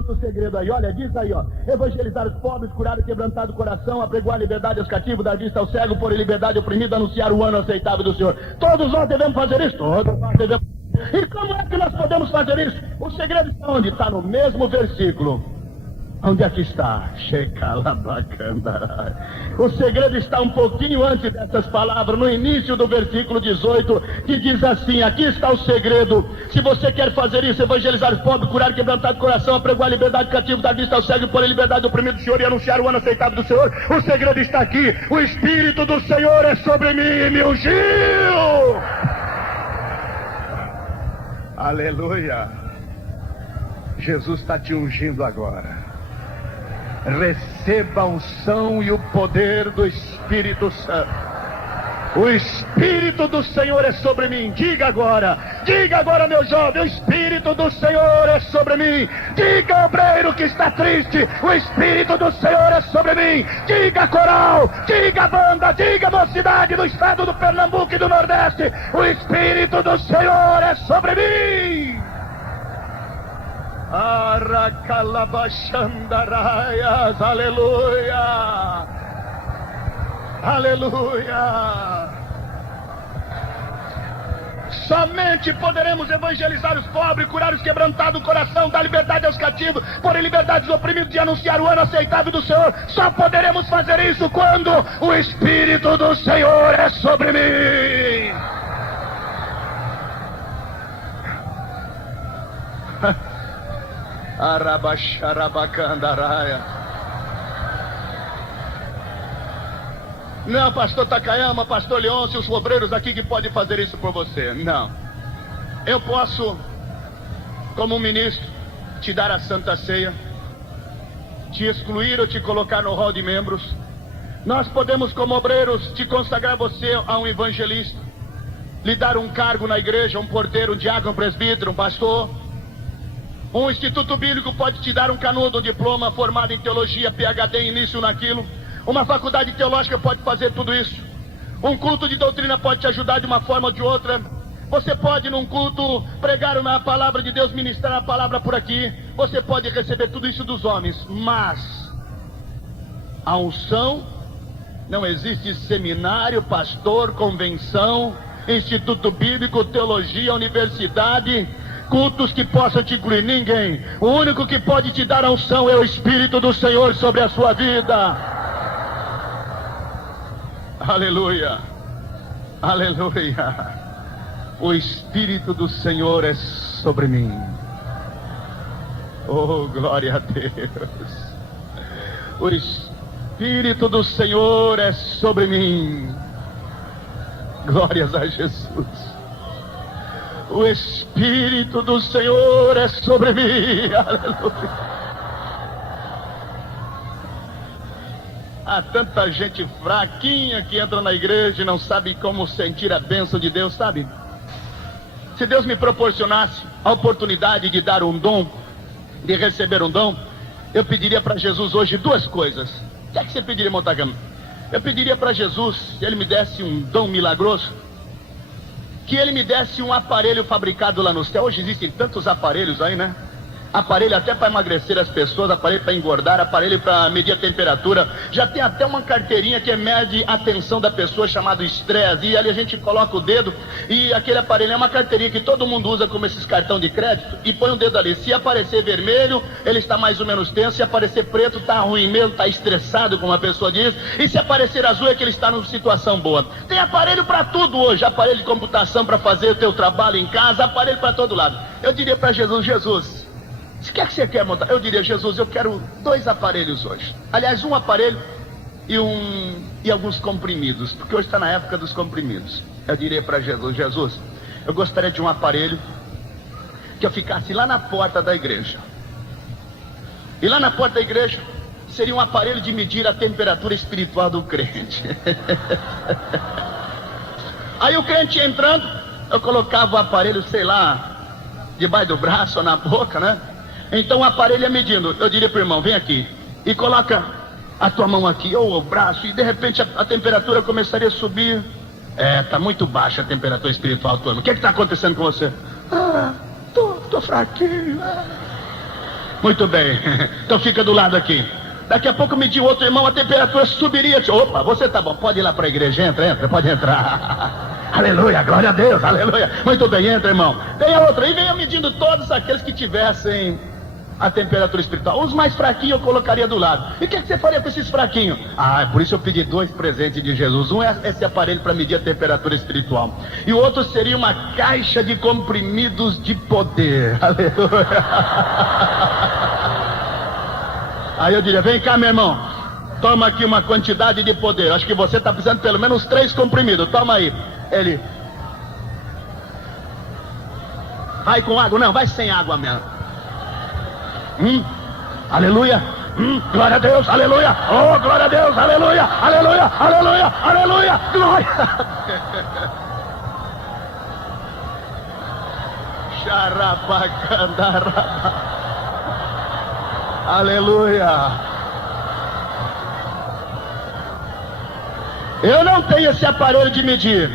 outro segredo aí, olha, diz aí, ó. Evangelizar os pobres, curar o quebrantado coração, apregoar a liberdade aos cativos, dar vista ao cego, pôr em liberdade ao oprimido, anunciar o ano aceitável do Senhor. Todos nós devemos fazer isso? Todos nós devemos. E como é que nós podemos fazer isso? O segredo está onde? Está no mesmo versículo. Onde é que está? O segredo está um pouquinho antes dessas palavras, no início do versículo 18, que diz assim: aqui está o segredo. Se você quer fazer isso, evangelizar os pobres, curar quebrantado coração, apregoar a liberdade cativo, dar vista ao cego, pôr em liberdade o oprimido do Senhor e anunciar o ano aceitável do Senhor, o segredo está aqui. O Espírito do Senhor é sobre mim e me ungiu. Aleluia. Jesus está te ungindo agora. Receba a unção e o poder do Espírito Santo. O Espírito do Senhor é sobre mim. Diga agora, meu jovem: o Espírito do Senhor é sobre mim. Diga, obreiro que está triste: o Espírito do Senhor é sobre mim. Diga, coral, diga, banda, diga, mocidade do estado do Pernambuco e do Nordeste: o Espírito do Senhor é sobre mim. Aracalabachandaraias, aleluia, aleluia. Somente poderemos evangelizar os pobres, curar os quebrantados do coração, dar liberdade aos cativos, pôr em liberdade os oprimidos e anunciar o ano aceitável do Senhor. Só poderemos fazer isso quando o Espírito do Senhor é sobre mim. Arabaxarabacandaraia. Não, pastor Takayama, pastor Leôncio, os obreiros aqui que podem fazer isso por você. Não. Eu posso, como ministro, te dar a Santa Ceia, te excluir ou te colocar no hall de membros. Nós podemos, como obreiros, te consagrar você a um evangelista, lhe dar um cargo na igreja, um porteiro, um diácono, um presbítero, um pastor. Um instituto bíblico pode te dar um canudo, um diploma formado em teologia, PhD em nisso, naquilo. Uma faculdade teológica pode fazer tudo isso. Um culto de doutrina pode te ajudar de uma forma ou de outra. Você pode, num culto, pregar uma palavra de Deus, ministrar a palavra por aqui. Você pode receber tudo isso dos homens. Mas a unção, não existe seminário, pastor, convenção, instituto bíblico, teologia, universidade, cultos que possam te incluir. Ninguém. O único que pode te dar a unção é o Espírito do Senhor sobre a sua vida. Aleluia, aleluia. O Espírito do Senhor é sobre mim. Oh, glória a Deus. O Espírito do Senhor é sobre mim. Glórias a Jesus. O Espírito do Senhor é sobre mim. Aleluia. Há tanta gente fraquinha que entra na igreja e não sabe como sentir a bênção de Deus, sabe? Se Deus me proporcionasse a oportunidade de dar um dom, de receber um dom, eu pediria para Jesus hoje duas coisas. O que é que você pediria, Montagama? Eu pediria para Jesus, se Ele me desse um dom milagroso, que Ele me desse um aparelho fabricado lá no céu. Hoje existem tantos aparelhos aí, né? Aparelho até para emagrecer as pessoas, aparelho para engordar, aparelho para medir a temperatura. Já tem até uma carteirinha que mede a tensão da pessoa, chamado estresse. E ali a gente coloca o dedo e aquele aparelho é uma carteirinha que todo mundo usa como esses cartão de crédito. E põe o dedo ali. Se aparecer vermelho, ele está mais ou menos tenso. Se aparecer preto, está ruim mesmo, está estressado, como a pessoa diz. E se aparecer azul, é que ele está numa situação boa. Tem aparelho para tudo hoje. Aparelho de computação para fazer o teu trabalho em casa. Aparelho para todo lado. Eu diria para Jesus: Jesus, o que é que você quer montar? Eu diria: Jesus, eu quero 2 aparelhos hoje. Aliás, um aparelho e alguns comprimidos, porque hoje está na época dos comprimidos. Eu diria para Jesus: Jesus, eu gostaria de um aparelho que eu ficasse lá na porta da igreja. E lá na porta da igreja seria um aparelho de medir a temperatura espiritual do crente. Aí o crente entrando, eu colocava o aparelho, sei lá, debaixo do braço ou na boca, né? Então o aparelho ia medindo. Eu diria para o irmão: vem aqui e coloca a tua mão aqui, ou o braço, e de repente a temperatura começaria a subir. Está muito baixa a temperatura espiritual, turma. O que está acontecendo com você? Tô fraquinho. Muito bem. Então fica do lado aqui. Daqui a pouco mediu outro irmão, a temperatura subiria. Opa, você tá bom, pode ir lá para a igreja, entra, pode entrar. Aleluia, glória a Deus, aleluia. Muito bem, entra, irmão. Venha outro, e venha medindo todos aqueles que tivessem a temperatura espiritual. Os mais fraquinhos eu colocaria do lado. E o que você faria com esses fraquinhos? Por isso eu pedi 2 presentes de Jesus. Um é esse aparelho para medir a temperatura espiritual, e o outro seria uma caixa de comprimidos de poder. Aleluia. Aí eu diria, vem cá, meu irmão, toma aqui uma quantidade de poder. Acho que você está precisando de pelo menos 3 comprimidos. Toma aí. Ele: vai com água? Não, vai sem água mesmo. Aleluia. Glória a Deus, aleluia. Oh, glória a Deus, aleluia, aleluia, aleluia, aleluia, glória. Xarabacandaraba. Aleluia. Eu não tenho esse aparelho de medir,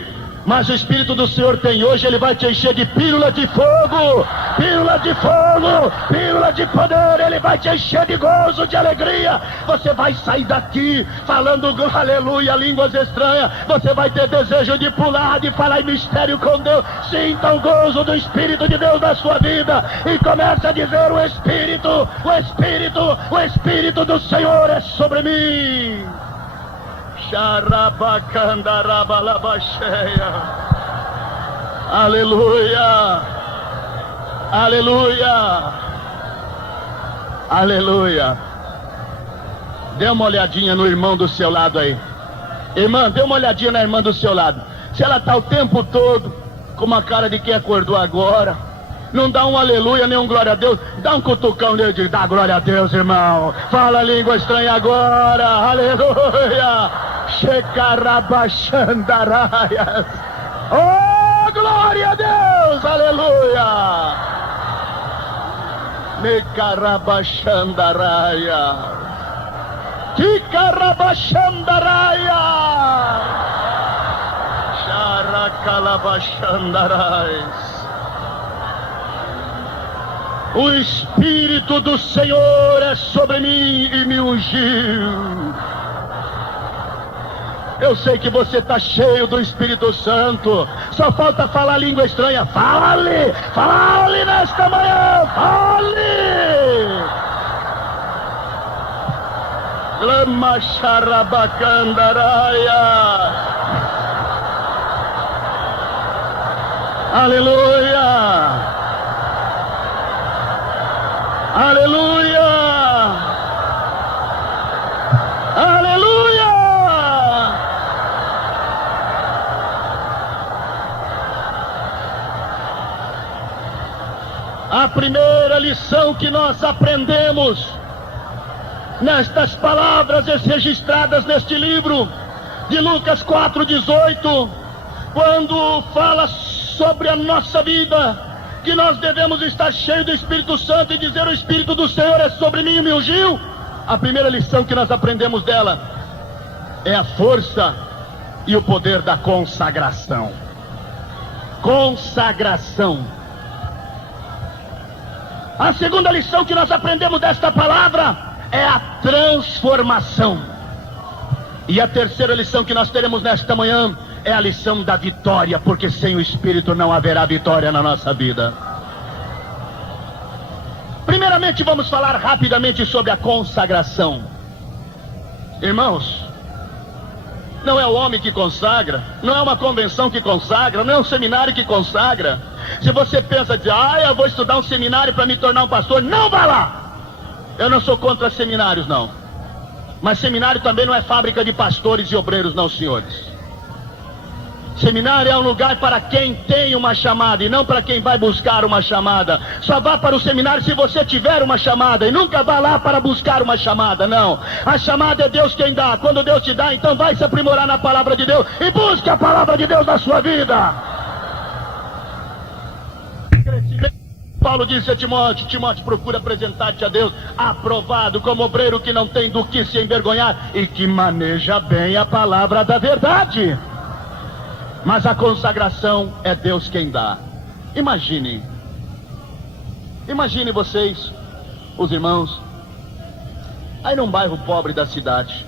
mas o Espírito do Senhor tem. Hoje Ele vai te encher de pílula de fogo, pílula de fogo, pílula de poder. Ele vai te encher de gozo, de alegria. Você vai sair daqui falando aleluia, línguas estranhas. Você vai ter desejo de pular, de falar em mistério com Deus. Sinta o gozo do Espírito de Deus na sua vida e comece a dizer: o Espírito, o Espírito, o Espírito do Senhor é sobre mim. Xarabacandarabalabasheia. Aleluia, aleluia, aleluia. Dê uma olhadinha no irmão do seu lado aí. Irmã, dê uma olhadinha na irmã do seu lado. Se ela está o tempo todo com uma cara de quem acordou agora, não dá um aleluia, nem um glória a Deus. Dá um cutucão nele de dá glória a Deus, irmão. Fala língua estranha agora, aleluia. Shekarabachandaraias. Oh, glória a Deus, aleluia. Mekarabachandaraia. Tikarabachandaraia. Sharakalabachandarais. O Espírito do Senhor é sobre mim e me ungiu. Eu sei que você está cheio do Espírito Santo. Só falta falar língua estranha. Fale, fale nesta manhã, fale. Lama xarabacandaraia. Aleluia. Aleluia! Aleluia! A primeira lição que nós aprendemos nestas palavras registradas neste livro de Lucas 4:18, quando fala sobre a nossa vida, que nós devemos estar cheios do Espírito Santo e dizer: o Espírito do Senhor é sobre mim e me ungiu. A primeira lição que nós aprendemos dela é a força e o poder da consagração. Consagração. A segunda lição que nós aprendemos desta palavra é a transformação. E a terceira lição que nós teremos nesta manhã é a lição da vitória, porque sem o Espírito não haverá vitória na nossa vida. Primeiramente vamos falar rapidamente sobre a consagração. Irmãos, não é o homem que consagra, não é uma convenção que consagra, não é um seminário que consagra. Se você pensa de eu vou estudar um seminário para me tornar um pastor, não vá lá. Eu não sou contra seminários, não. Mas seminário também não é fábrica de pastores e obreiros, não, senhores. Seminário é um lugar para quem tem uma chamada e não para quem vai buscar uma chamada. Só vá para o seminário se você tiver uma chamada, e nunca vá lá para buscar uma chamada, não. A chamada é Deus quem dá. Quando Deus te dá, então vai se aprimorar na palavra de Deus e busque a palavra de Deus na sua vida. Paulo disse a Timóteo: Timóteo, procura apresentar-te a Deus aprovado, como obreiro que não tem do que se envergonhar e que maneja bem a palavra da verdade. Mas a consagração é Deus quem dá. Imagine vocês os irmãos, aí num bairro pobre da cidade,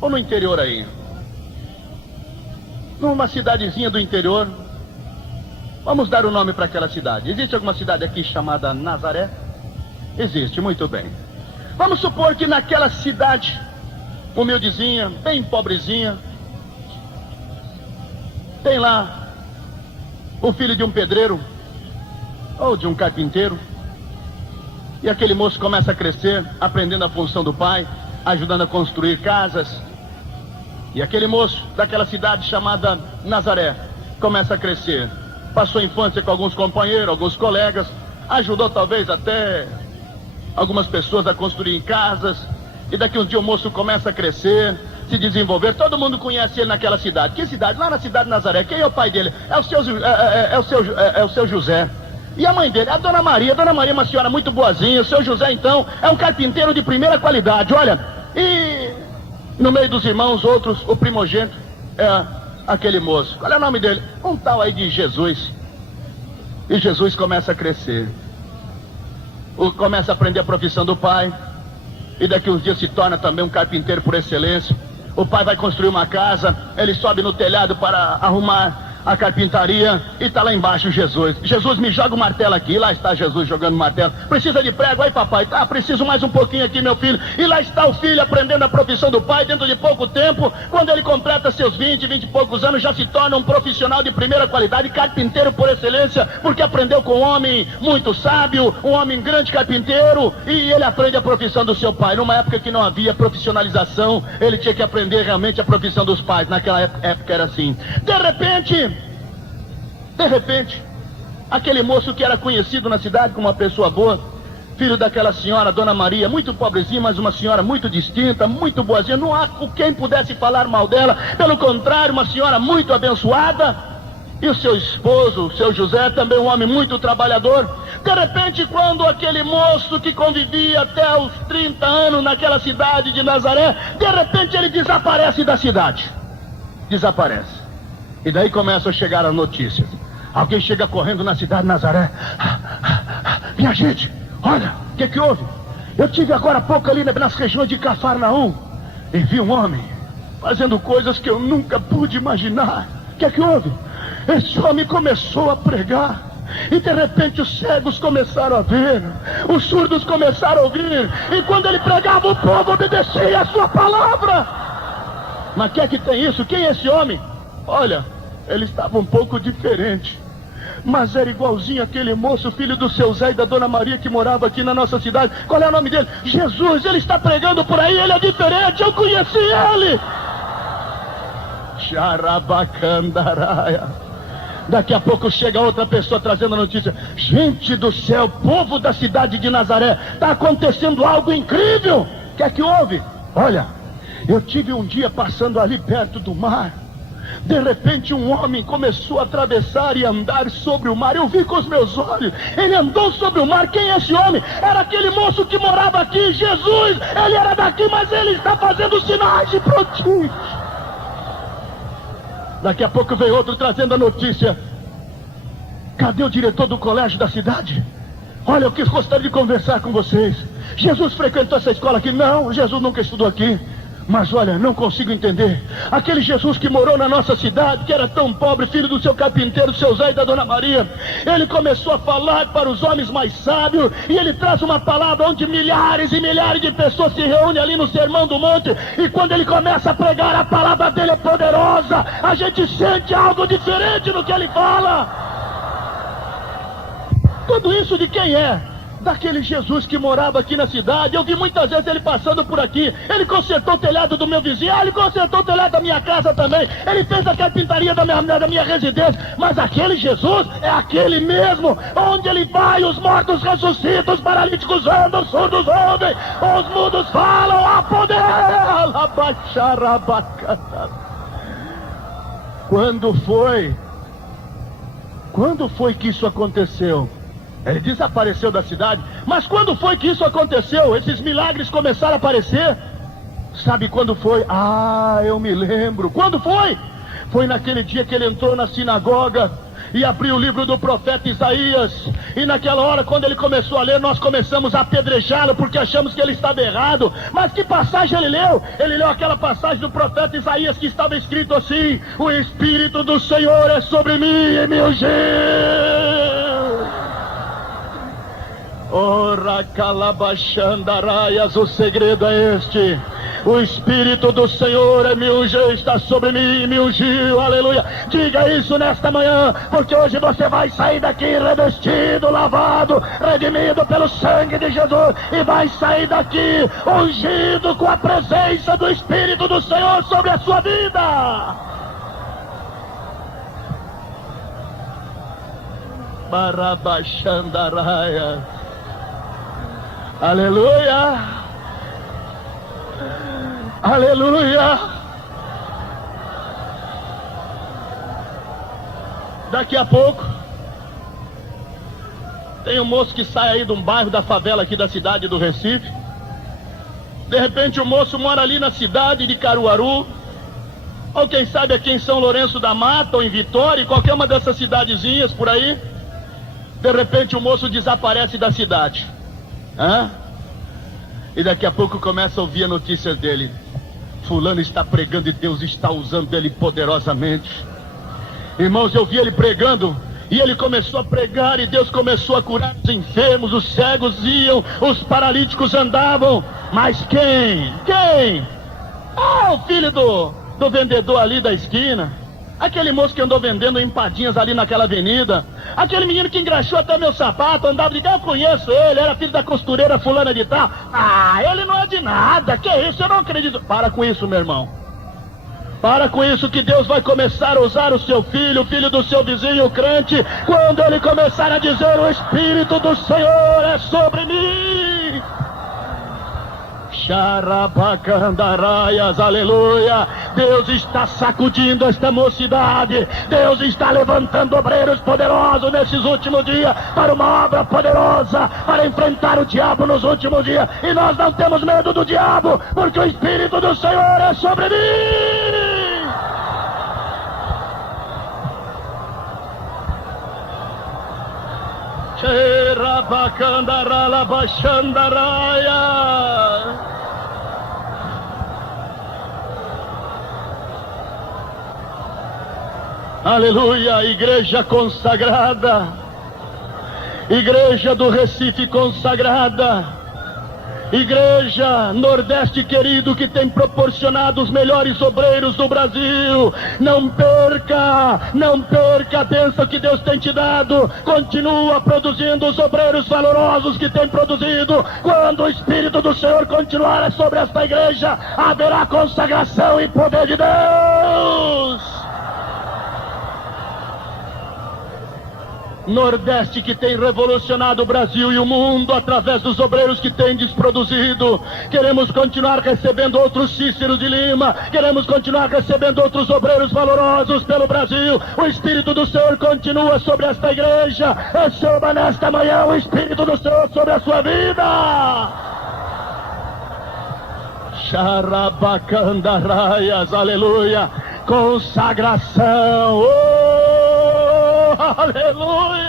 ou no interior aí, numa cidadezinha do interior, vamos dar o nome para aquela cidade. Existe alguma cidade aqui chamada Nazaré? Existe, muito bem. Vamos supor que naquela cidade, humildezinha, bem pobrezinha, tem lá o filho de um pedreiro, ou de um carpinteiro, e aquele moço começa a crescer, aprendendo a função do pai, ajudando a construir casas. E aquele moço daquela cidade chamada Nazaré começa a crescer, passou a infância com alguns companheiros, alguns colegas, ajudou talvez até algumas pessoas a construir casas. E daqui uns dias o moço começa a crescer, se desenvolver. Todo mundo conhece ele naquela cidade. Que cidade? Lá na cidade de Nazaré. Quem é o pai dele? É o seu José. E a mãe dele? A Dona Maria. A Dona Maria é uma senhora muito boazinha. O seu José, então, é um carpinteiro de primeira qualidade. Olha, e no meio dos irmãos, outros, o primogênito é aquele moço. Qual é o nome dele? Um tal aí de Jesus. E Jesus começa a crescer. Começa a aprender a profissão do pai. E daqui uns dias se torna também um carpinteiro por excelência. O pai vai construir uma casa, ele sobe no telhado para arrumar a carpintaria, e está lá embaixo Jesus. Jesus, me joga o martelo aqui. E lá está Jesus jogando o martelo. Precisa de prego? Aí papai, tá, preciso mais um pouquinho aqui, meu filho. E lá está o filho aprendendo a profissão do pai. Dentro de pouco tempo, quando ele completa seus 20 e poucos anos, já se torna um profissional de primeira qualidade, carpinteiro por excelência, porque aprendeu com um homem muito sábio, um homem grande carpinteiro, e ele aprende a profissão do seu pai. Numa época que não havia profissionalização, ele tinha que aprender realmente a profissão dos pais. Naquela época era assim. De repente, aquele moço que era conhecido na cidade como uma pessoa boa, filho daquela senhora, Dona Maria, muito pobrezinha, mas uma senhora muito distinta, muito boazinha, não há quem pudesse falar mal dela, pelo contrário, uma senhora muito abençoada, e o seu esposo, o seu José, também um homem muito trabalhador. De repente, quando aquele moço que convivia até os 30 anos naquela cidade de Nazaré, de repente ele desaparece da cidade, desaparece, e daí começam a chegar as notícias. Alguém chega correndo na cidade de Nazaré. Minha gente, olha, o que houve? Eu tive agora há pouco ali nas regiões de Cafarnaum e vi um homem fazendo coisas que eu nunca pude imaginar. O que houve? Esse homem começou a pregar, e de repente os cegos começaram a ver, os surdos começaram a ouvir, e quando ele pregava, o povo obedecia a sua palavra. Mas que tem isso? Quem é esse homem? Olha, ele estava um pouco diferente, mas era igualzinho aquele moço, filho do seu Zé e da Dona Maria, que morava aqui na nossa cidade. Qual é o nome dele? Jesus. Ele está pregando por aí, ele é diferente, eu conheci ele. Xarabacandaraia. Daqui a pouco chega outra pessoa trazendo a notícia. Gente do céu, povo da cidade de Nazaré, está acontecendo algo incrível. O que houve? Olha, eu tive um dia passando ali perto do mar. De repente um homem começou a atravessar e andar sobre o mar. Eu vi com os meus olhos, ele andou sobre o mar. Quem é esse homem? Era aquele moço que morava aqui, Jesus. Ele era daqui, mas ele está fazendo sinais e prodígios. Daqui a pouco veio outro trazendo a notícia. Cadê o diretor do colégio da cidade? Olha, eu gostaria de conversar com vocês. Jesus frequentou essa escola aqui? Não, Jesus nunca estudou aqui. Mas olha, não consigo entender. Aquele Jesus que morou na nossa cidade, que era tão pobre, filho do seu carpinteiro, seu Zé e da Dona Maria, ele começou a falar para os homens mais sábios, e ele traz uma palavra onde milhares e milhares de pessoas se reúnem ali no Sermão do Monte, e quando ele começa a pregar, a palavra dele é poderosa, a gente sente algo diferente no que ele fala. Tudo isso de quem é? Daquele Jesus que morava aqui na cidade. Eu vi muitas vezes ele passando por aqui. Ele consertou o telhado do meu vizinho. Ele consertou o telhado da minha casa também. Ele fez a carpintaria da minha residência. Mas aquele Jesus é aquele mesmo. Onde ele vai, os mortos ressuscitam, os paralíticos andam, os surdos ouvem, os mudos falam. A poder. Quando foi que isso aconteceu? Ele desapareceu da cidade. Mas quando foi que isso aconteceu? Esses milagres começaram a aparecer. Sabe quando foi? Ah, eu me lembro. Quando foi? Foi naquele dia que ele entrou na sinagoga e abriu o livro do profeta Isaías, e naquela hora, quando ele começou a ler, nós começamos a apedrejá-lo, porque achamos que ele estava errado. Mas que passagem ele leu? Ele leu aquela passagem do profeta Isaías, que estava escrito assim: o Espírito do Senhor é sobre mim e me ungiu. Ora calabachandaraias, o segredo é este: o Espírito do Senhor me ungiu, está sobre mim e me ungiu, aleluia. Diga isso nesta manhã, porque hoje você vai sair daqui revestido, lavado, redimido pelo sangue de Jesus, e vai sair daqui ungido com a presença do Espírito do Senhor sobre a sua vida. Barabachandaraias, aleluia. Aleluia! Daqui a pouco tem um moço que sai aí de um bairro da favela aqui da cidade do Recife. De repente o moço mora ali na cidade de Caruaru, ou quem sabe aqui em São Lourenço da Mata, ou em Vitória, qualquer uma dessas cidadezinhas por aí. De repente o moço desaparece da cidade. E daqui a pouco começa a ouvir a notícia dele: fulano está pregando e Deus está usando ele poderosamente. Irmãos, eu vi ele pregando, e ele começou a pregar, e Deus começou a curar os enfermos, os cegos iam, os paralíticos andavam. Mas quem? O filho do vendedor ali da esquina, aquele moço que andou vendendo empadinhas ali naquela avenida, aquele menino que engraxou até meu sapato, andava de cá, eu conheço ele, era filho da costureira fulana de tal. Ele não é de nada, que isso, eu não acredito. Para com isso, meu irmão. Para com isso, que Deus vai começar a usar o seu filho, o filho do seu vizinho, o crente, quando ele começar a dizer: o Espírito do Senhor é sobre mim. Xarabacandaraias, aleluia. Deus está sacudindo esta mocidade. Deus está levantando obreiros poderosos nesses últimos dias para uma obra poderosa, para enfrentar o diabo nos últimos dias. E nós não temos medo do diabo, porque o Espírito do Senhor é sobre mim. Xerabacandaralabachandaraia. Aleluia, igreja consagrada, igreja do Recife consagrada, igreja Nordeste querido, que tem proporcionado os melhores obreiros do Brasil. Não perca a bênção que Deus tem te dado. Continua produzindo os obreiros valorosos que tem produzido. Quando o Espírito do Senhor continuar sobre esta igreja, haverá consagração e poder de Deus. Nordeste que tem revolucionado o Brasil e o mundo através dos obreiros que tem desproduzido. Queremos continuar recebendo outros Cíceros de Lima, queremos continuar recebendo outros obreiros valorosos pelo Brasil. O Espírito do Senhor continua sobre esta igreja. Receba nesta manhã o Espírito do Senhor sobre a sua vida. Xarabacandaraias, aleluia. Consagração, aleluia.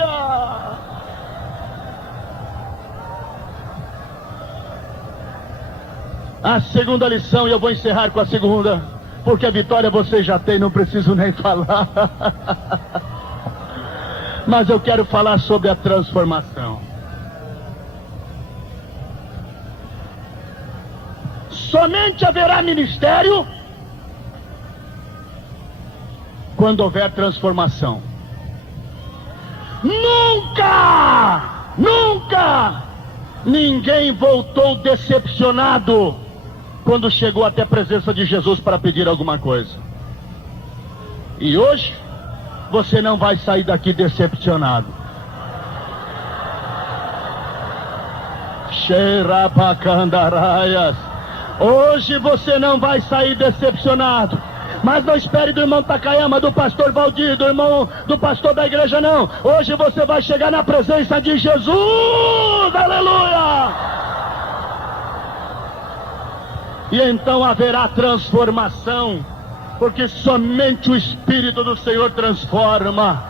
A segunda lição, e eu vou encerrar com a segunda, porque a vitória você já tem, não preciso nem falar. Mas eu quero falar sobre a transformação. Somente haverá ministério quando houver transformação. Nunca ninguém voltou decepcionado quando chegou até a presença de Jesus para pedir alguma coisa. E hoje você não vai sair daqui decepcionado. Xerabacandaraias. Hoje você não vai sair decepcionado. Mas não espere do irmão Takayama, do pastor Valdir, do irmão do pastor da igreja, não. Hoje você vai chegar na presença de Jesus, aleluia! E então haverá transformação, porque somente o Espírito do Senhor transforma.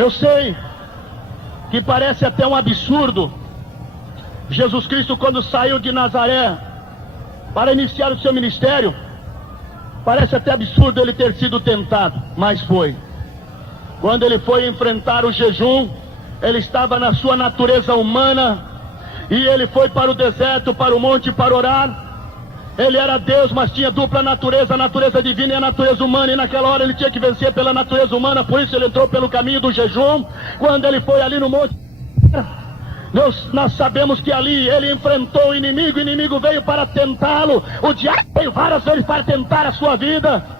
Eu sei que parece até um absurdo. Jesus Cristo, quando saiu de Nazaré para iniciar o seu ministério, parece até absurdo ele ter sido tentado, mas foi. Quando ele foi enfrentar o jejum, ele estava na sua natureza humana, e ele foi para o deserto, para o monte, para orar. Ele era Deus, mas tinha dupla natureza, a natureza divina e a natureza humana, e naquela hora ele tinha que vencer pela natureza humana, por isso ele entrou pelo caminho do jejum. Quando ele foi ali no monte, nós sabemos que ali ele enfrentou o inimigo veio para tentá-lo, o diabo veio várias vezes para tentar a sua vida.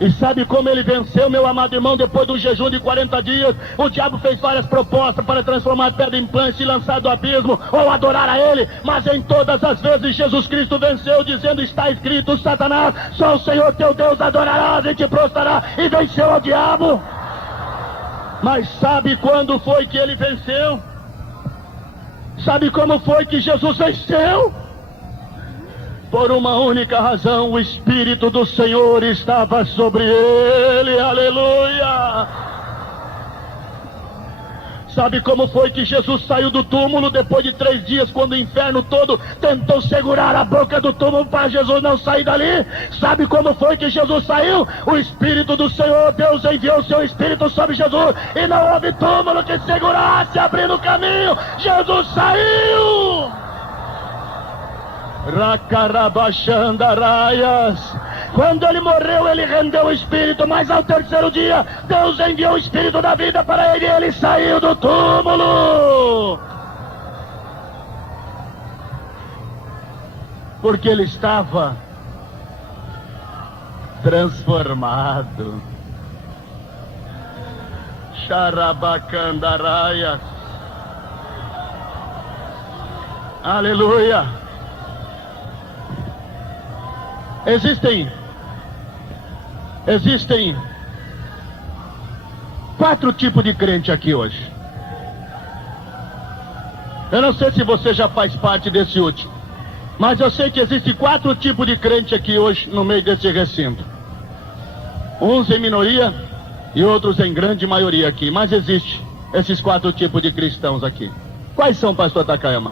E sabe como ele venceu, meu amado irmão? Depois do jejum de 40 dias, o diabo fez várias propostas para transformar a pedra em pão e se lançar do abismo, ou adorar a ele, mas em todas as vezes Jesus Cristo venceu, dizendo: está escrito, Satanás, só o Senhor teu Deus adorarás e te prostrará, e venceu o diabo. Mas sabe quando foi que ele venceu? Sabe como foi que Jesus venceu? Por uma única razão: o Espírito do Senhor estava sobre ele, aleluia! Sabe como foi que Jesus saiu do túmulo depois de 3 dias, quando o inferno todo tentou segurar a boca do túmulo para Jesus não sair dali? Sabe como foi que Jesus saiu? O Espírito do Senhor, Deus enviou o seu Espírito sobre Jesus, e não houve túmulo que segurasse, abrindo o caminho. Jesus saiu! Racarabachandaraias. Quando ele morreu, ele rendeu o Espírito, mas ao 3º dia, Deus enviou o Espírito da vida para ele, e ele saiu do túmulo. Porque ele estava transformado. Xarabacandaraias. Aleluia. Existem 4 tipos de crente aqui hoje. Eu não sei se você já faz parte desse último, mas eu sei que existem 4 tipos de crente aqui hoje no meio desse recinto. Uns em minoria e outros em grande maioria aqui, mas existe esses 4 tipos de cristãos aqui. Quais são, pastor Takayama?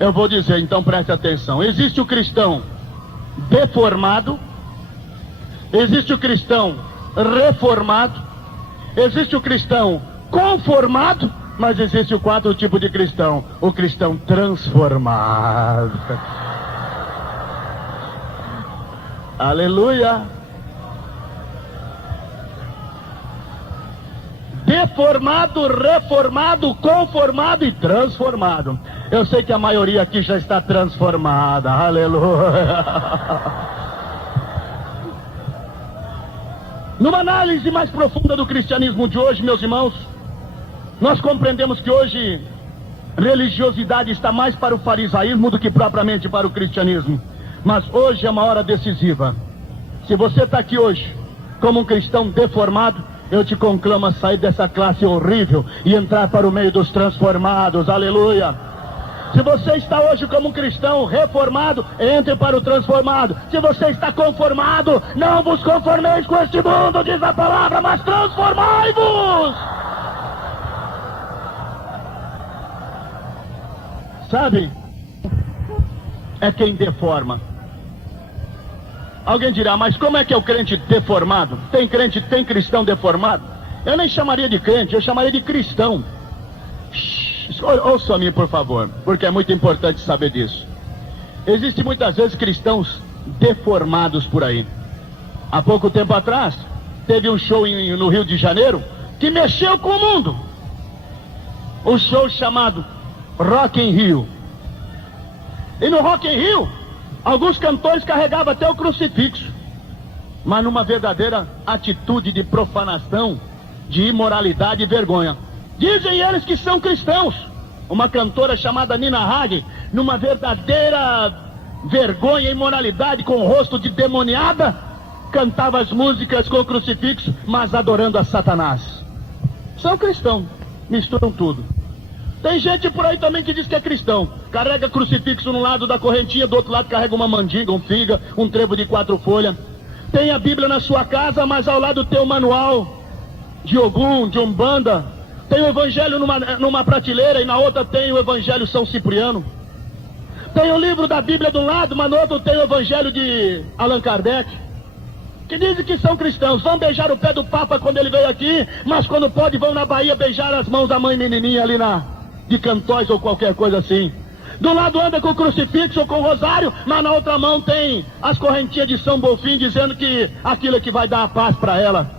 Eu vou dizer, então preste atenção. Existe o cristão deformado, existe o cristão reformado, existe o cristão conformado, mas existe o 4 tipos de cristão: o cristão transformado. Aleluia. Deformado, reformado, conformado e transformado. Eu sei que a maioria aqui já está transformada. Aleluia. Numa análise mais profunda do cristianismo de hoje, meus irmãos, nós compreendemos que hoje religiosidade está mais para o farisaísmo do que propriamente para o cristianismo. Mas hoje é uma hora decisiva. Se você está aqui hoje como um cristão deformado, eu te conclamo a sair dessa classe horrível e entrar para o meio dos transformados. Aleluia. Se você está hoje como um cristão reformado, entre para o transformado. Se você está conformado, não vos conformeis com este mundo, diz a palavra, mas transformai-vos. Sabe? É quem deforma. Alguém dirá: mas como é que é o crente deformado? Tem cristão deformado? Eu nem chamaria de crente, eu chamaria de cristão. Ouça a mim, por favor, porque é muito importante saber disso. Existem muitas vezes cristãos deformados por aí. Há pouco tempo atrás, teve um show no Rio de Janeiro que mexeu com o mundo. Um show chamado Rock in Rio. E no Rock in Rio, alguns cantores carregavam até o crucifixo, mas numa verdadeira atitude de profanação, de imoralidade e vergonha. Dizem eles que são cristãos. Uma cantora chamada Nina Hagen, numa verdadeira vergonha e imoralidade, com o rosto de demoniada, cantava as músicas com o crucifixo, mas adorando a Satanás. São cristãos, misturam tudo. Tem gente por aí também que diz que é cristão, carrega crucifixo no lado da correntinha, do outro lado carrega uma mandinga, um figa, um trevo de 4 folhas. Tem a Bíblia na sua casa, mas ao lado tem o manual de Ogum, de Umbanda. Tem o evangelho numa prateleira e na outra tem o evangelho São Cipriano. Tem o livro da Bíblia de um lado, mas no outro tem o evangelho de Allan Kardec, que dizem que são cristãos. Vão beijar o pé do Papa quando ele veio aqui, mas quando pode vão na Bahia beijar as mãos da mãe menininha ali de Cantóis ou qualquer coisa assim. Do lado anda com o crucifixo ou com o rosário, mas na outra mão tem as correntinhas de São Bonfim dizendo que aquilo é que vai dar a paz para ela.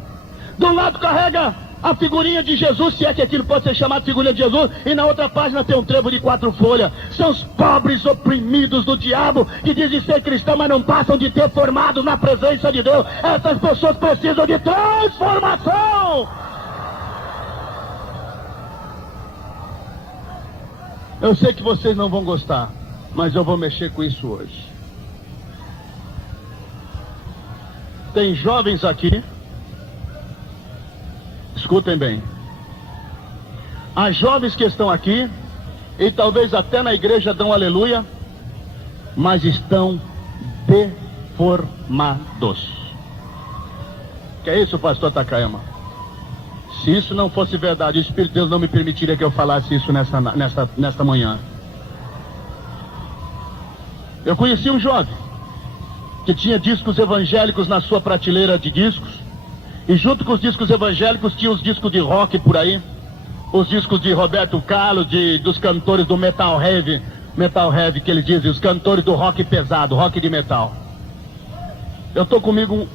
Do lado carrega a figurinha de Jesus, se é que aquilo pode ser chamado figurinha de Jesus, e na outra página tem um trevo de 4 folhas. São os pobres oprimidos do diabo, que dizem ser cristão, mas não passam de ter formados na presença de Deus. Essas pessoas precisam de transformação. Eu sei que vocês não vão gostar, mas eu vou mexer com isso hoje. Tem jovens aqui, escutem bem. Há jovens que estão aqui, e talvez até na igreja dão aleluia, mas estão deformados. Que é isso, pastor Takayama? Se isso não fosse verdade, o Espírito de Deus não me permitiria que eu falasse isso nesta manhã. Eu conheci um jovem que tinha discos evangélicos na sua prateleira de discos, e junto com os discos evangélicos tinha os discos de rock por aí, os discos de Roberto Carlos, dos cantores do metal heavy que eles dizem, os cantores do rock pesado, rock de metal.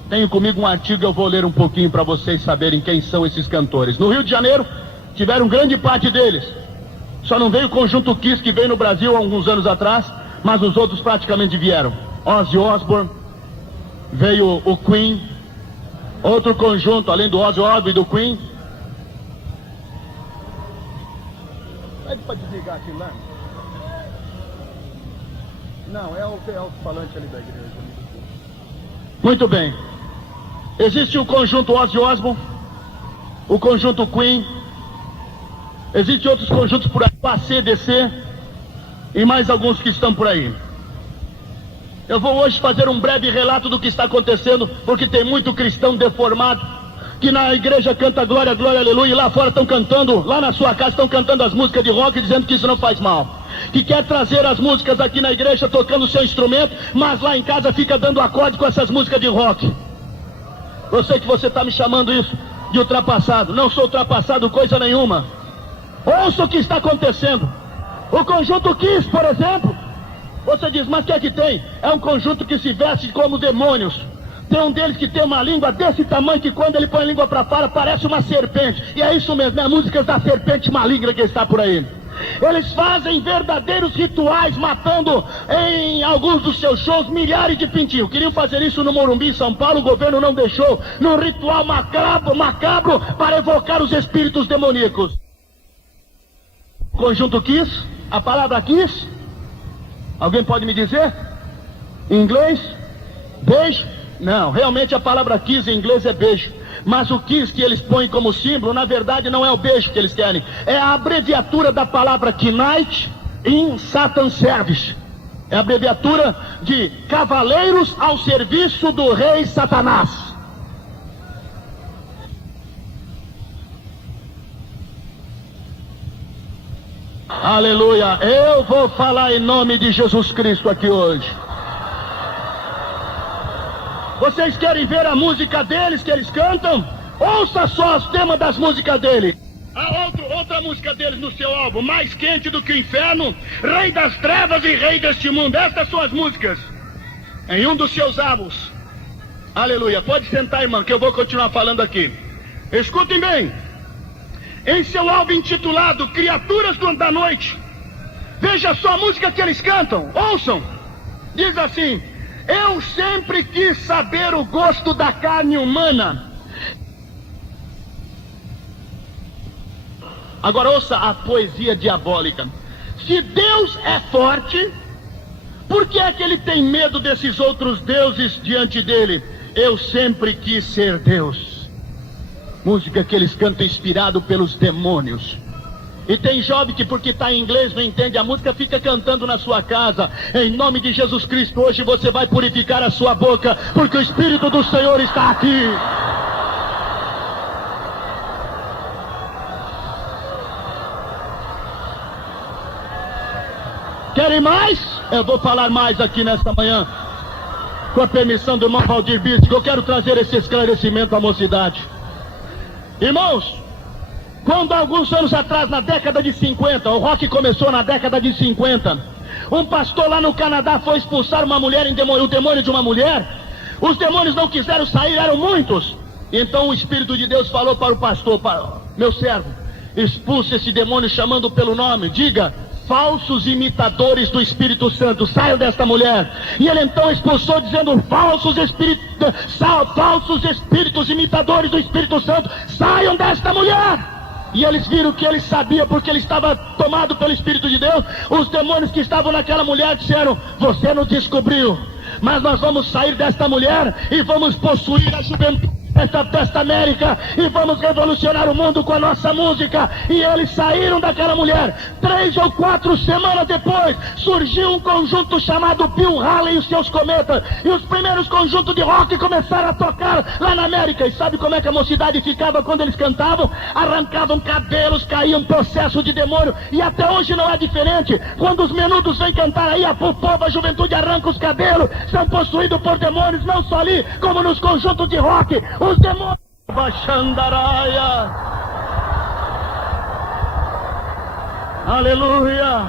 Tenho comigo um artigo, eu vou ler um pouquinho para vocês saberem quem são esses cantores. No Rio de Janeiro, tiveram grande parte deles. Só não veio o Conjunto Kiss, que veio no Brasil há alguns anos atrás, mas os outros praticamente vieram. Ozzy Osbourne, veio o Queen, outro conjunto, além do Ozzy Osbourne e do Queen. Pede para desligar aquilo lá. Não, é o falante ali da igreja. Muito bem. Existe o conjunto Ozzy Osbourne, o conjunto Queen, existem outros conjuntos por aí, ACDC e mais alguns que estão por aí. Eu vou hoje fazer um breve relato do que está acontecendo, porque tem muito cristão deformado, que na igreja canta glória, glória, aleluia, e lá fora estão cantando, lá na sua casa estão cantando as músicas de rock, dizendo que isso não faz mal. Que quer trazer as músicas aqui na igreja tocando o seu instrumento, mas lá em casa fica dando acorde com essas músicas de rock. Eu sei que você está me chamando isso de ultrapassado. Não sou ultrapassado coisa nenhuma. Ouça o que está acontecendo. O conjunto Kiss, por exemplo, você diz, mas o que é que tem? É um conjunto que se veste como demônios. Tem um deles que tem uma língua desse tamanho que quando ele põe a língua para fora parece uma serpente. E é isso mesmo, é a música da serpente maligna que está por aí. Eles fazem verdadeiros rituais, matando em alguns dos seus shows milhares de pintinhos. Queriam fazer isso no Morumbi, em São Paulo, o governo não deixou, num ritual macabro para evocar os espíritos demoníacos. Conjunto Kiss, a palavra Kiss, alguém pode me dizer? Em inglês? Beijo? Não, realmente a palavra Kiss em inglês é beijo. Mas o Kiss que eles põem como símbolo, na verdade não é o beijo que eles querem. É a abreviatura da palavra Knight in Satan Service. É a abreviatura de Cavaleiros ao Serviço do Rei Satanás. Aleluia. Eu vou falar em nome de Jesus Cristo aqui hoje. Vocês querem ver a música deles que eles cantam? Ouça só os temas das músicas deles. Há outra música deles no seu álbum, Mais Quente do que o Inferno, Rei das Trevas e Rei deste Mundo. Estas são as músicas em um dos seus álbuns. Aleluia. Pode sentar, irmão, que eu vou continuar falando aqui. Escutem bem. Em seu álbum intitulado Criaturas da Noite, veja só a música que eles cantam. Ouçam. Diz assim: eu sempre quis saber o gosto da carne humana. Agora ouça a poesia diabólica. Se Deus é forte, por que é que ele tem medo desses outros deuses diante dele? Eu sempre quis ser Deus. Música que eles cantam inspirado pelos demônios. E tem jovem que porque está em inglês não entende a música, fica cantando na sua casa. Em nome de Jesus Cristo, hoje você vai purificar a sua boca, porque o Espírito do Senhor está aqui. Querem mais? Eu vou falar mais aqui nesta manhã. Com a permissão do irmão Valdir Bispo, eu quero trazer esse esclarecimento à mocidade. Irmãos, quando alguns anos atrás, na década de 50, o rock começou na década de 50, um pastor lá no Canadá foi expulsar uma mulher, o demônio de uma mulher. Os demônios não quiseram sair, eram muitos. Então o Espírito de Deus falou para o pastor: meu servo, expulse esse demônio chamando pelo nome, diga: falsos imitadores do Espírito Santo, saiam desta mulher. E ele então expulsou dizendo: falsos espíritos imitadores do Espírito Santo, saiam desta mulher. E eles viram que ele sabia, porque ele estava tomado pelo Espírito de Deus. Os demônios que estavam naquela mulher disseram: você nos descobriu, mas nós vamos sair desta mulher e vamos possuir a juventude desta América e vamos revolucionar o mundo com a nossa música. E eles saíram daquela mulher. 3 ou 4 semanas depois surgiu um conjunto chamado Bill Haley e os seus Cometas, e os primeiros conjuntos de rock começaram a tocar lá na América. E sabe como é que a mocidade ficava quando eles cantavam? Arrancavam cabelos, caíam processo de demônio. E até hoje não é diferente. Quando os menudos vêm cantar aí, o povo, a juventude arranca os cabelos, são possuídos por demônios, não só ali como nos conjuntos de rock. Os demônios Baixandaraia. Aleluia.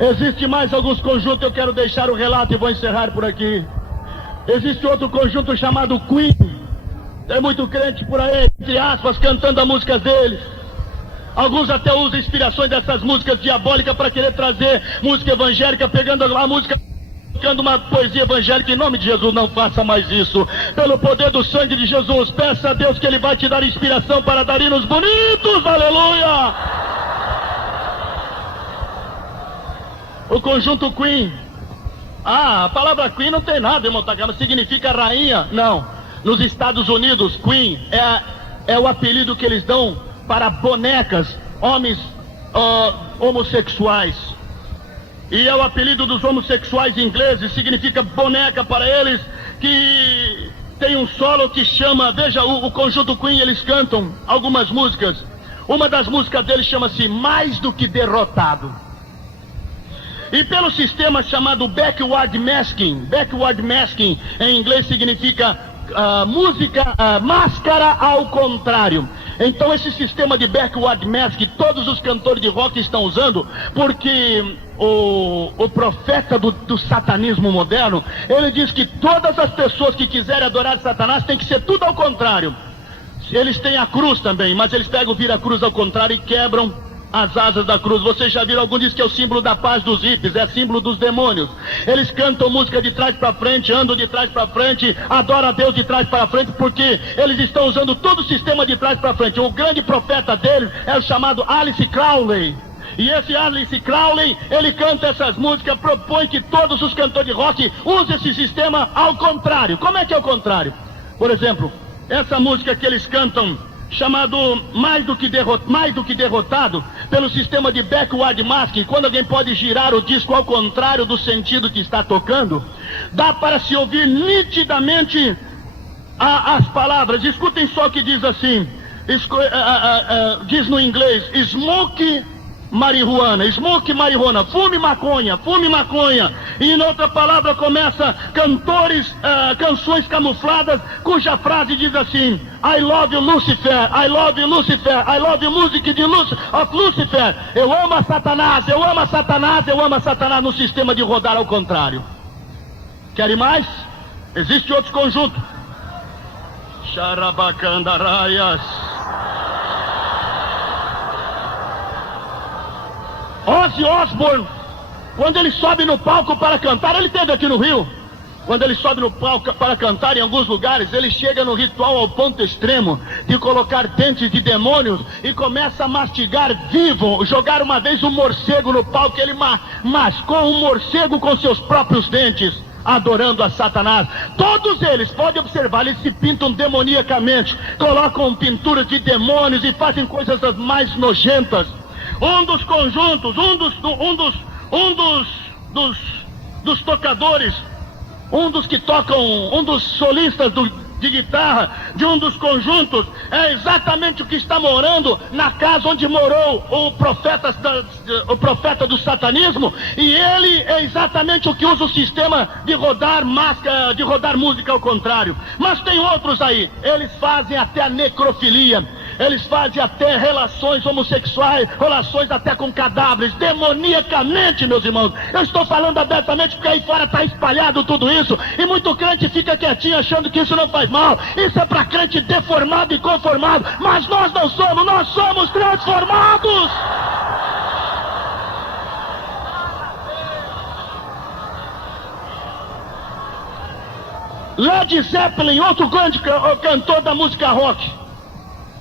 Existe mais alguns conjuntos, eu quero deixar o relato e vou encerrar por aqui. Existe outro conjunto chamado Queen. Tem muito crente por aí, entre aspas, cantando as músicas deles. Alguns até usam inspirações dessas músicas diabólicas para querer trazer música evangélica, pegando a música, tocando uma poesia evangélica. Em nome de Jesus, não faça mais isso. Pelo poder do sangue de Jesus, peça a Deus que Ele vai te dar inspiração para dar hinos bonitos. Aleluia! O conjunto Queen. A palavra Queen não tem nada, irmão Takama, significa rainha. Não. Nos Estados Unidos, Queen é o apelido que eles dão para bonecas, homens homossexuais. E é o apelido dos homossexuais ingleses, significa boneca para eles, que tem um solo que chama, veja, o conjunto Queen, eles cantam algumas músicas. Uma das músicas deles chama-se Mais do que Derrotado. E pelo sistema chamado Backward Masking em inglês significa máscara ao contrário. Então esse sistema de backward mask, todos os cantores de rock estão usando, porque o profeta do satanismo moderno, ele diz que todas as pessoas que quiserem adorar Satanás tem que ser tudo ao contrário. Eles têm a cruz também, mas eles pegam, viram a cruz ao contrário e quebram as asas da cruz. Vocês já viram, algum diz que é o símbolo da paz dos hippies, é símbolo dos demônios. Eles cantam música de trás para frente, andam de trás para frente, adoram a Deus de trás para frente, porque eles estão usando todo o sistema de trás para frente. O grande profeta deles é o chamado Alice Crowley. E esse Alice Crowley, ele canta essas músicas, propõe que todos os cantores de rock usem esse sistema ao contrário. Como é que é o contrário? Por exemplo, essa música que eles cantam, chamado mais do que Derrotado, pelo sistema de backward masking, quando alguém pode girar o disco ao contrário do sentido que está tocando, dá para se ouvir nitidamente as palavras. Escutem só o que diz assim, diz no inglês: smoke marihuana, fume maconha. E em outra palavra começa canções camufladas, cuja frase diz assim: I love you Lucifer, I love you Lucifer, I love you music of Lucifer. Eu amo a Satanás, eu amo a Satanás, eu amo a Satanás, no sistema de rodar ao contrário. Querem mais? Existe outro conjunto. Xarabacandaraias. Ozzy Osbourne, quando ele sobe no palco para cantar, ele teve aqui no Rio, quando ele sobe no palco para cantar em alguns lugares, ele chega no ritual ao ponto extremo de colocar dentes de demônios e começa a mastigar vivo, jogar uma vez um morcego no palco, ele mascou um morcego com seus próprios dentes, adorando a Satanás. Todos eles, pode observar, eles se pintam demoniacamente, colocam pinturas de demônios e fazem coisas das mais nojentas. Um dos conjuntos, dos tocadores, um dos solistas de guitarra de um dos conjuntos é exatamente o que está morando na casa onde morou o profeta do satanismo, e ele é exatamente o que usa o sistema de rodar música ao contrário. Mas tem outros aí, eles fazem até a necrofilia, eles fazem até relações homossexuais, relações até com cadáveres, demoniacamente, meus irmãos. Eu estou falando abertamente porque aí fora está espalhado tudo isso, e muito crente fica quietinho achando que isso não faz mal. Isso é para crente deformado e conformado, mas nós não somos, nós somos transformados. Led Zeppelin, outro grande cantor da música rock,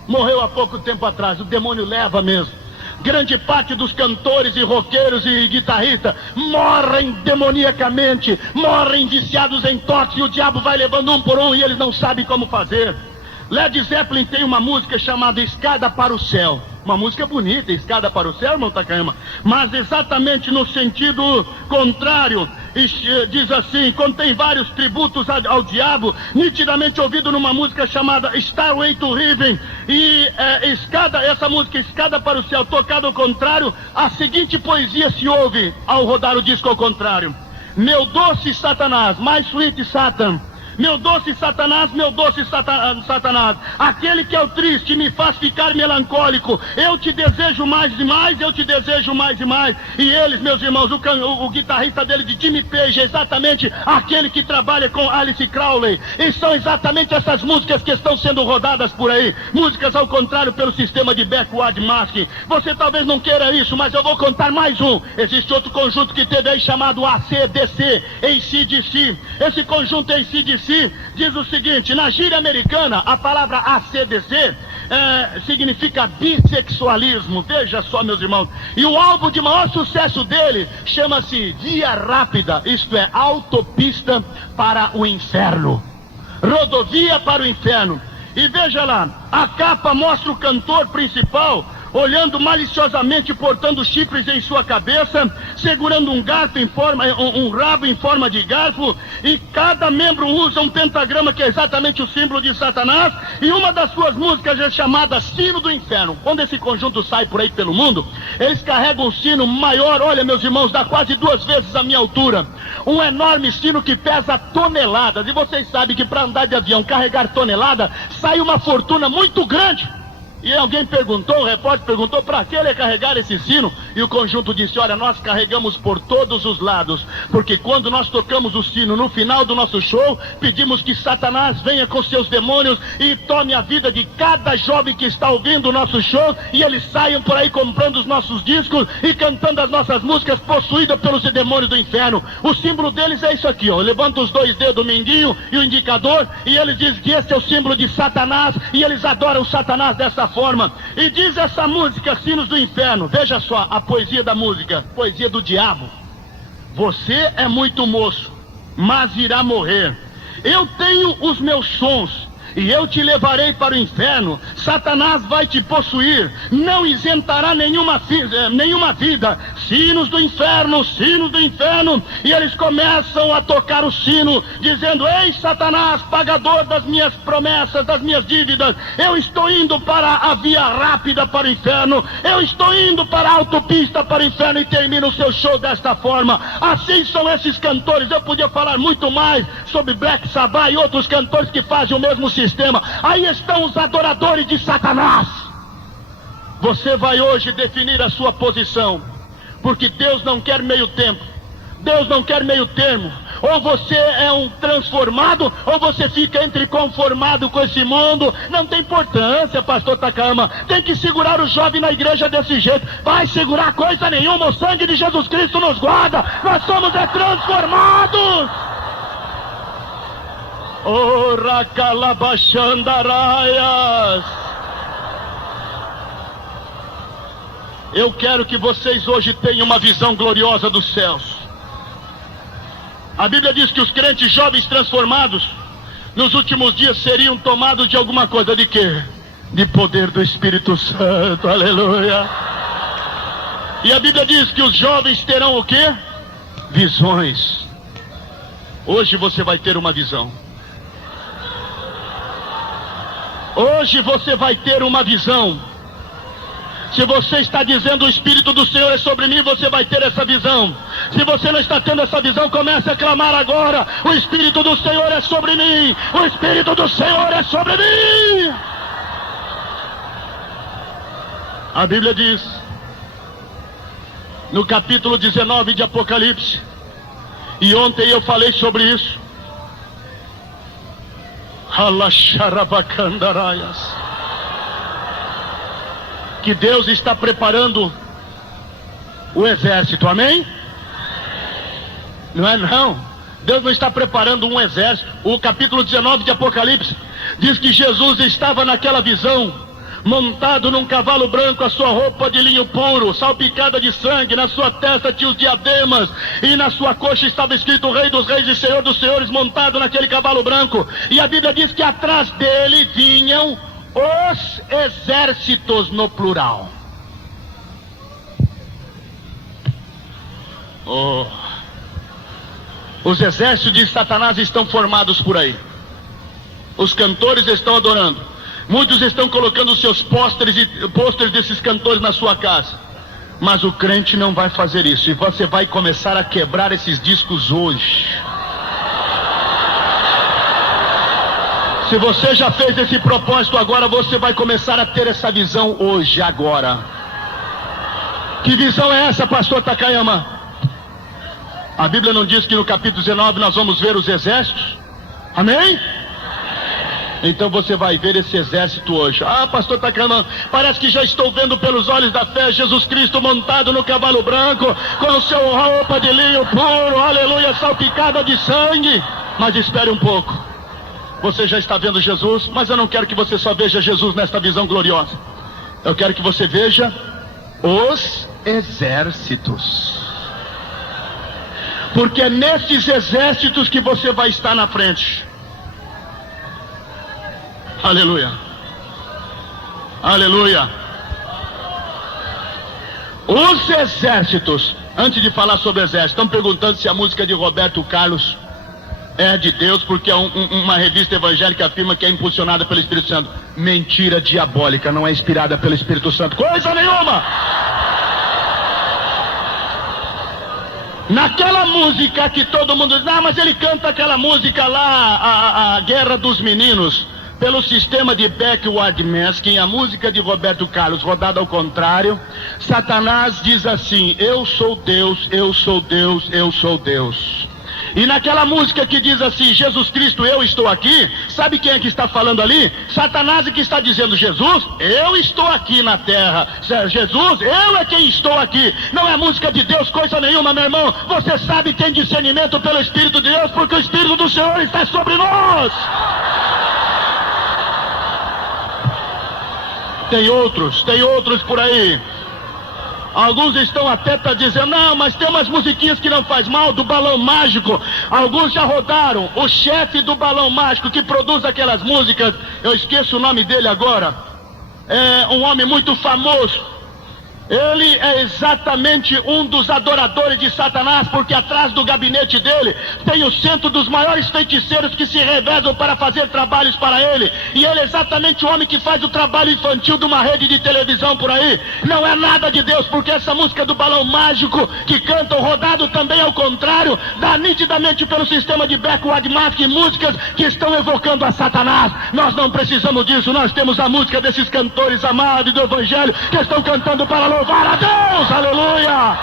morreu há pouco tempo atrás. O demônio leva mesmo. Grande parte dos cantores e roqueiros e guitarristas morrem demoniacamente, morrem viciados em toque, e o diabo vai levando um por um e eles não sabem como fazer. Led Zeppelin tem uma música chamada Escada para o Céu. Uma música bonita, Escada para o Céu, irmão Takayama. Mas exatamente no sentido contrário, diz assim, contém vários tributos ao diabo, nitidamente ouvido numa música chamada Starway to Heaven. E essa música Escada para o Céu, tocada ao contrário, a seguinte poesia se ouve ao rodar o disco ao contrário: meu doce Satanás, my sweet Satan, meu doce Satanás, meu doce Satanás, aquele que é o triste me faz ficar melancólico. Eu te desejo mais e mais, eu te desejo mais e mais. E eles, meus irmãos, o guitarrista dele de Jimmy Page é exatamente aquele que trabalha com Alice Crowley. E são exatamente essas músicas que estão sendo rodadas por aí. Músicas ao contrário pelo sistema de backward masking. Você talvez não queira isso, mas eu vou contar mais um. Existe outro conjunto que teve aí chamado AC/DC, AC/DC. Esse conjunto AC/DC diz o seguinte: na gíria americana, a palavra AC/DC significa bissexualismo. Veja só, meus irmãos. E o álbum de maior sucesso dele chama-se Via Rápida, isto é, autopista para o inferno, rodovia para o inferno. E veja lá, a capa mostra o cantor principal olhando maliciosamente, portando chifres em sua cabeça, segurando um rabo em forma de garfo, e cada membro usa um pentagrama que é exatamente o símbolo de Satanás, e uma das suas músicas é chamada Sino do Inferno. Quando esse conjunto sai por aí pelo mundo, eles carregam um sino maior, olha, meus irmãos, dá quase 2 vezes a minha altura, um enorme sino que pesa toneladas, e vocês sabem que para andar de avião, carregar tonelada, sai uma fortuna muito grande. E alguém perguntou, o repórter perguntou, para que ele carregar esse sino? E o conjunto disse: olha, nós carregamos por todos os lados, porque quando nós tocamos o sino no final do nosso show, pedimos que Satanás venha com seus demônios e tome a vida de cada jovem que está ouvindo o nosso show, e eles saiam por aí comprando os nossos discos e cantando as nossas músicas, possuídas pelos demônios do inferno. O símbolo deles é isso aqui, ó. Levanta os 2 dedos, o mindinho e o indicador, e eles dizem que esse é o símbolo de Satanás, e eles adoram Satanás dessa forma. E diz essa música, Sinos do Inferno, veja só a poesia da música, poesia do diabo: você é muito moço, mas irá morrer. Eu tenho os meus sons e eu te levarei para o inferno. Satanás vai te possuir, não isentará nenhuma vida. Sinos do inferno, sinos do inferno. E eles começam a tocar o sino, dizendo: ei Satanás, pagador das minhas promessas, das minhas dívidas, eu estou indo para a via rápida para o inferno, eu estou indo para a autopista para o inferno. E termina o seu show desta forma. Assim são esses cantores. Eu podia falar muito mais sobre Black Sabbath e outros cantores que fazem o mesmo sistema. Aí estão os adoradores de Satanás. Você vai hoje definir a sua posição, porque Deus não quer meio tempo, Deus não quer meio termo. Ou você é um transformado, ou você fica entre conformado com esse mundo. Não tem importância, pastor Takayama, tem que segurar o jovem na igreja desse jeito. Vai segurar coisa nenhuma, o sangue de Jesus Cristo nos guarda. Nós somos transformados. Ora calabachandaraias. Eu quero que vocês hoje tenham uma visão gloriosa dos céus. A Bíblia diz que os crentes jovens transformados nos últimos dias seriam tomados de alguma coisa. De quê? De poder do Espírito Santo, aleluia. E a Bíblia diz que os jovens terão o quê? Visões. Hoje você vai ter uma visão. Hoje você vai ter uma visão. Se você está dizendo o Espírito do Senhor é sobre mim, você vai ter essa visão. Se você não está tendo essa visão, comece a clamar agora: o Espírito do Senhor é sobre mim, o Espírito do Senhor é sobre mim. A Bíblia diz, no capítulo 19 de Apocalipse, e ontem eu falei sobre isso, que Deus está preparando o exército, amém? Não é não, Deus não está preparando um exército. O capítulo 19 de Apocalipse diz que Jesus estava naquela visão, montado num cavalo branco, a sua roupa de linho puro, salpicada de sangue, na sua testa tinha os diademas, e na sua coxa estava escrito o Rei dos Reis e Senhor dos Senhores, montado naquele cavalo branco. E a Bíblia diz que atrás dele vinham os exércitos, no plural. Os exércitos de Satanás estão formados por aí. Os cantores estão adorando. Muitos estão colocando os seus pôsteres desses cantores na sua casa. Mas o crente não vai fazer isso. E você vai começar a quebrar esses discos hoje. Se você já fez esse propósito agora, você vai começar a ter essa visão hoje, agora. Que visão é essa, pastor Takayama? A Bíblia não diz que no capítulo 19 nós vamos ver os exércitos? Amém? Então você vai ver esse exército hoje. Ah, pastor Takayama, parece que já estou vendo pelos olhos da fé Jesus Cristo montado no cavalo branco, com o seu roupa de linho puro, aleluia, salpicada de sangue. Mas espere um pouco. Você já está vendo Jesus, mas eu não quero que você só veja Jesus nesta visão gloriosa. Eu quero que você veja os exércitos. Porque é nesses exércitos que você vai estar na frente. Aleluia. Aleluia. Os exércitos. Antes de falar sobre exército, estão perguntando se a música de Roberto Carlos é de Deus, porque é uma revista evangélica afirma que é impulsionada pelo Espírito Santo. Mentira diabólica, não é inspirada pelo Espírito Santo, coisa nenhuma. Naquela música que todo mundo diz, mas ele canta aquela música lá, a Guerra dos Meninos, pelo sistema de backward masking, a música de Roberto Carlos rodada ao contrário. Satanás diz assim: eu sou Deus, eu sou Deus, eu sou Deus. E naquela música que diz assim, Jesus Cristo, eu estou aqui, sabe quem é que está falando ali? Satanás é que está dizendo, Jesus, eu estou aqui na terra. Jesus, eu é quem estou aqui. Não é música de Deus, coisa nenhuma, meu irmão. Você sabe, tem discernimento pelo Espírito de Deus, porque o Espírito do Senhor está sobre nós. Tem outros por aí. Alguns estão até dizendo, não, mas tem umas musiquinhas que não faz mal, do Balão Mágico. Alguns já rodaram. O chefe do Balão Mágico que produz aquelas músicas, eu esqueço o nome dele agora, é um homem muito famoso. Ele é exatamente um dos adoradores de Satanás, porque atrás do gabinete dele tem o centro dos maiores feiticeiros que se revezam para fazer trabalhos para ele. E ele é exatamente o homem que faz o trabalho infantil de uma rede de televisão por aí. Não é nada de Deus, porque essa música do Balão Mágico, que cantam rodado também ao contrário, dá nitidamente pelo sistema de backward masking músicas que estão evocando a Satanás. Nós não precisamos disso, nós temos a música desses cantores amados do Evangelho que estão cantando para louvar a Deus, aleluia.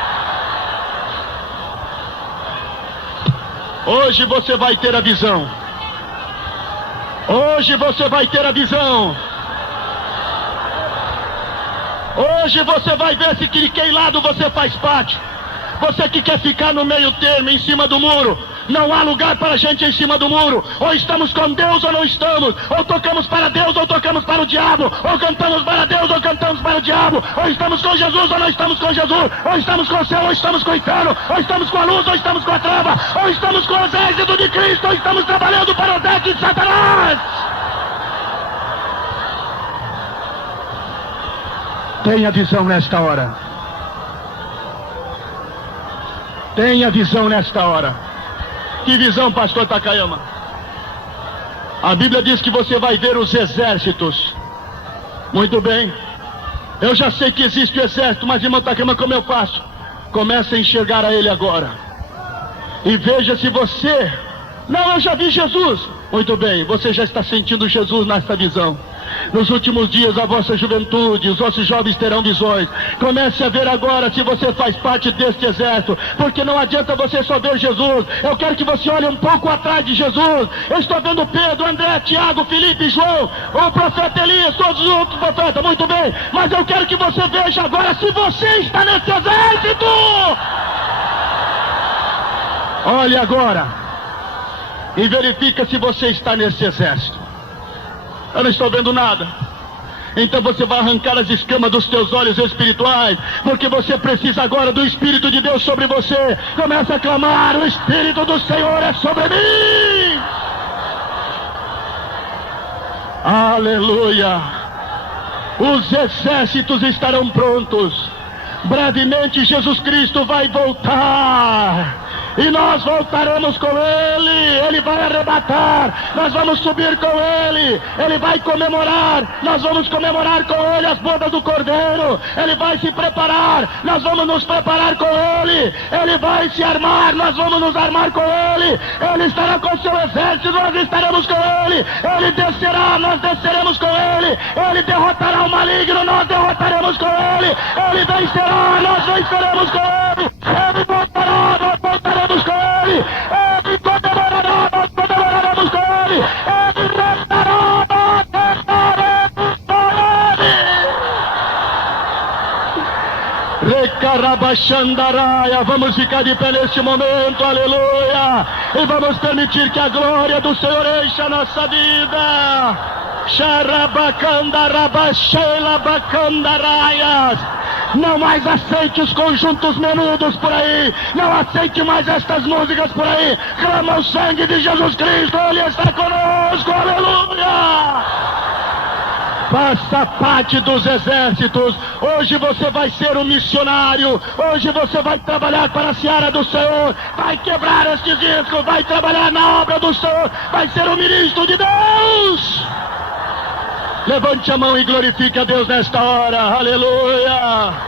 Hoje você vai ter a visão. Hoje você vai ter a visão. Hoje você vai ver se de que lado você faz parte. Você que quer ficar no meio termo, em cima do muro, não há lugar para a gente em cima do muro. Ou estamos com Deus ou não estamos. Ou tocamos para Deus ou tocamos para o diabo. Ou cantamos para Deus ou cantamos para o diabo. Ou estamos com Jesus ou não estamos com Jesus. Ou estamos com o céu ou estamos com o inferno. Ou estamos com a luz ou estamos com a treva. Ou estamos com o exército de Cristo ou estamos trabalhando para o exército de Satanás. Tenha visão nesta hora. Tenha visão nesta hora. Que visão, pastor Takayama? A Bíblia diz que você vai ver os exércitos. Muito bem. Eu já sei que existe o exército, mas irmão Takema, como eu faço? Comece a enxergar a ele agora. E veja se você... Não, eu já vi Jesus. Muito bem, você já está sentindo Jesus nesta visão. Nos últimos dias a vossa juventude, os vossos jovens terão visões. Comece a ver agora se você faz parte deste exército, porque não adianta você só ver Jesus. Eu quero que você olhe um pouco atrás de Jesus. Eu estou vendo Pedro, André, Tiago, Felipe, João, o profeta Elias, todos os outros profetas. Muito bem, mas eu quero que você veja agora se você está nesse exército. Olhe agora e verifica se você está nesse exército. Eu não estou vendo nada. Então você vai arrancar as escamas dos teus olhos espirituais, porque você precisa agora do Espírito de Deus sobre você. Comece a clamar: o Espírito do Senhor é sobre mim. Aleluia. Os exércitos estarão prontos. Brevemente Jesus Cristo vai voltar. E nós voltaremos com Ele. Ele vai arrebatar. Nós vamos subir com Ele. Ele vai comemorar. Nós vamos comemorar com Ele as bodas do Cordeiro. Ele vai se preparar. Nós vamos nos preparar com Ele. Ele vai se armar. Nós vamos nos armar com Ele. Ele estará com seu exército. Nós estaremos com Ele. Ele descerá. Nós desceremos com Ele. Ele derrotará o maligno. Nós derrotaremos com Ele. Ele vencerá. Nós venceremos com Ele. Ele voltará. Nós voltaremos com Ele. Ele comemorará. Nós comemoraremos com Ele. Ele reinará. Nós reinaremos com Ele. Recarabachandaraia. Vamos ficar de pé neste momento. Aleluia. E vamos permitir que a glória do Senhor encha a nossa vida. Xarabacandarabachelabacandaraia. Não mais aceite os conjuntos menudos por aí. Não aceite mais estas músicas por aí. Clama o sangue de Jesus Cristo. Ele está conosco. Aleluia. Faça parte dos exércitos. Hoje você vai ser um missionário. Hoje você vai trabalhar para a seara do Senhor. Vai quebrar estes discos. Vai trabalhar na obra do Senhor. Vai ser um ministro de Deus. Levante a mão e glorifique a Deus nesta hora. Aleluia.